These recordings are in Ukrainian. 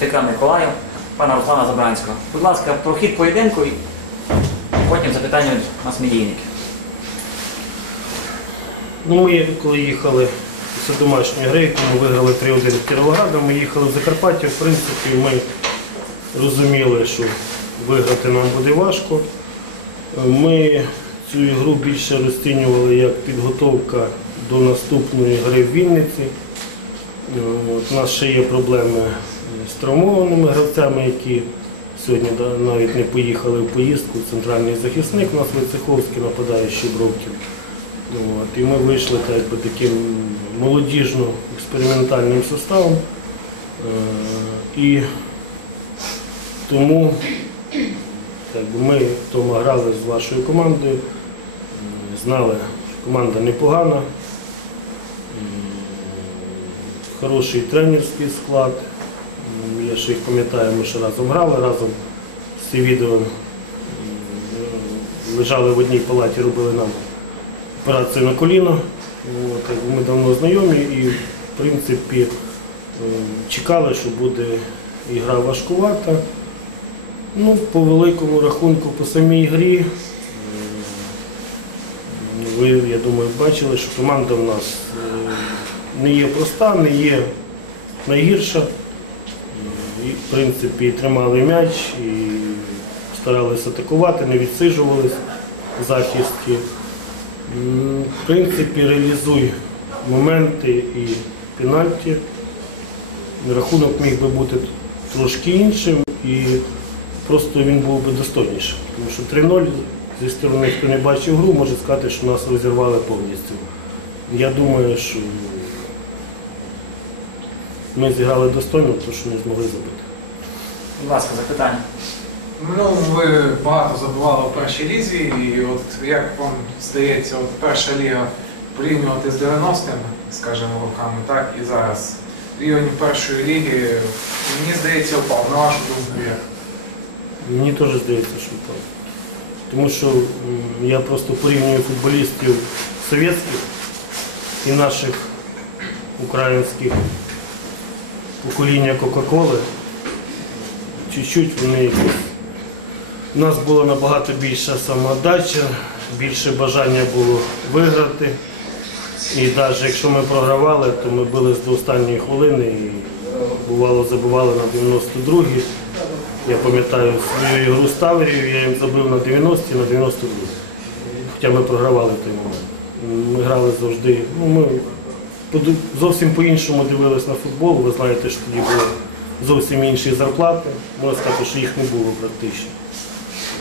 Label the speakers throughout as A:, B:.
A: ФК Миколаїв, пана Руслана Забранського. Будь ласка, про хід поєдинку і потім запитання від мас-медійників.
B: Ну, ми коли їхали після домашньої гри, яку ми виграли 3-1 від Кіровограда, ми їхали в Закарпаття. В принципі, ми розуміли, що виграти нам буде важко. Ми цю ігру більше розцінювали як підготовка до наступної гри в Вінниці. От, у нас ще є проблеми з гравцями, які сьогодні навіть не поїхали в поїздку. Центральний захисник у нас Войцеховський, нападаючий Бровків. От, і ми вийшли так, якби, таким молодіжно-експериментальним составом. Е, і тому так, би, ми вдома грали з вашою командою, знали, що команда непогана, хороший тренерський склад. М, Я ще їх пам'ятаю, ми ще разом грали, разом з Севідовим м, лежали в одній палаті, робили нам операцію на коліно. От, ми давно знайомі і, в принципі, е, чекали, що буде ігра важкувата. Ну, по великому рахунку, по самій грі, е, ви, я думаю, бачили, що команда в нас е, не є проста, не є найгірша. І, в принципі, тримали м'яч і старалися атакувати, не відсиджувались в захисті. В принципі, реалізуй моменти і пенальті. Рахунок міг би бути трошки іншим і просто він був би достойнішим. Тому що 3-0 зі сторони, хто не бачив гру, може сказати, що нас розірвали повністю. Я думаю, що ми зіграли достойно, тому що не змогли забити.
A: Будь ласка, запитання.
C: Ну, ви багато забували у першій лізі, і от як вам здається, от перша ліга порівнювати з 90-ми, скажімо, роками, так, і зараз рівень першої ліги, мені здається, впав. На вашу думку, як?
B: Мені теж здається, що так. Тому що я просто порівнюю футболістів совєтських і наших українських покоління Кока-Коли. Чуть-чуть вони. У нас була набагато більша самоотдача, більше бажання було виграти. І навіть якщо ми програвали, то ми били до останньої хвилини і бувало забували на 92-й. Я пам'ятаю свою ігру з Таврією, я їм забив на 90 на 92-й. Хоча ми програвали в той момент. Ми грали завжди. Ну, ми зовсім по-іншому дивились на футбол. Ви знаєте, що тоді були зовсім інші зарплати. Можна сказати, що їх не було практично.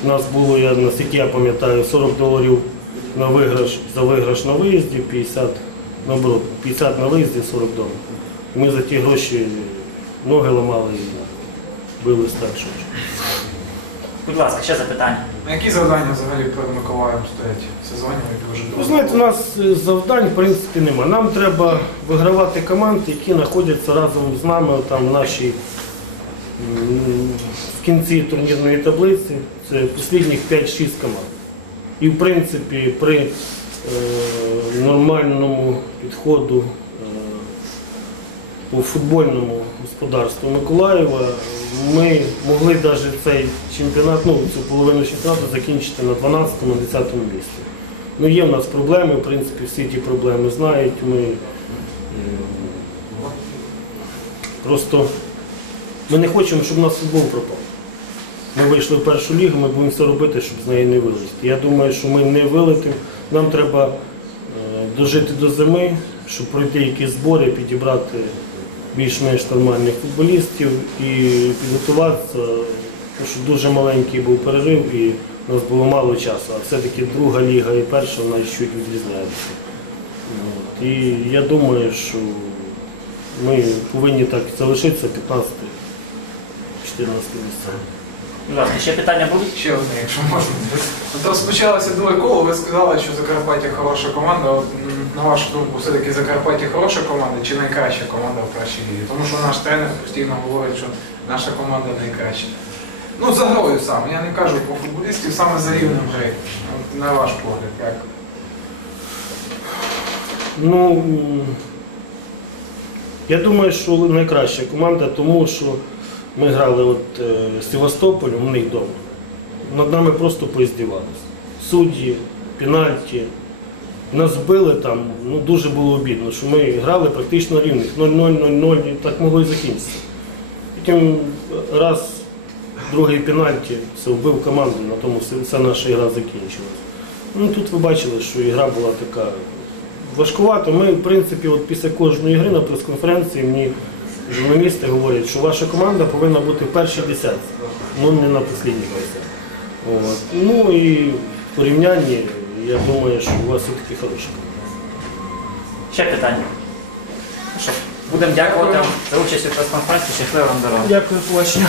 B: У нас було, я, наскільки я пам'ятаю, 40 доларів на виграш, за виграш на виїзді, 50, наоборот, 50 на виїзді, 40 доларів. Ми за ті гроші ноги ламали і бились так.
A: Будь ласка, ще запитання.
C: А які завдання взагалі перед Миколаєм стоять в сезоні? як ви
B: Ви знаєте, у нас е, завдань в принципі нема. Нам треба вигравати команди, які знаходяться разом з нами там в нашій м, в кінці турнірної таблиці. Це останніх 5-6 команд. І в принципі при е, нормальному підходу е, по футбольному господарству Миколаєва ми могли навіть цей чемпіонат, ну цю половину чемпіонату закінчити на 12-10 місці. Ну, є в нас проблеми, в принципі, всі ті проблеми знають. Ми просто ми не хочемо, щоб у нас футбол пропав. Ми вийшли в першу лігу, ми будемо все робити, щоб з неї не вилезти. Я думаю, що ми не вилетимо. Нам треба е, дожити до зими, щоб пройти якісь збори, підібрати більш-менш нормальних футболістів і підготуватися, тому що дуже маленький був перерив і у нас було мало часу, а все-таки друга ліга і перша вона чуть відрізняється. І я думаю, що ми повинні так залишитися 15 14 місця.
A: Будь ласка, ще питання будуть?
C: Ще одне, якщо можна. От розпочалося друге коло, ви сказали, що Закарпаття хороша команда. От, на вашу думку, все-таки Закарпаття хороша команда чи найкраща команда в першій лігі? Тому що наш тренер постійно говорить, що наша команда найкраща. Ну, за грою саме. Я не кажу про футболістів, саме за рівнем гри. От, на ваш погляд, як?
B: Ну, я думаю, що найкраща команда, тому що Ми грали от, е, з Севастополем, у них вдома. Над нами просто поіздівалися. Судді, пенальті. Нас збили там, ну дуже було обідно, що ми грали практично рівних. 0-0, 0-0, і так могло і закінчитися. Потім раз, другий пенальті, це вбив команду, на тому вся наша гра закінчилась. Ну тут ви бачили, що гра була така важкувата. Ми, в принципі, от після кожної гри на прес-конференції мені журналісти говорять, що ваша команда повинна бути в першій десятці, ну не на послідній десятці. От. Ну і в порівнянні, я думаю, що у вас все-таки хороша команда.
A: Ще питання. Ну Що, будемо дякувати вам за участь у прес-конференції. Щасливо вам дорога.
B: Дякую, побачення.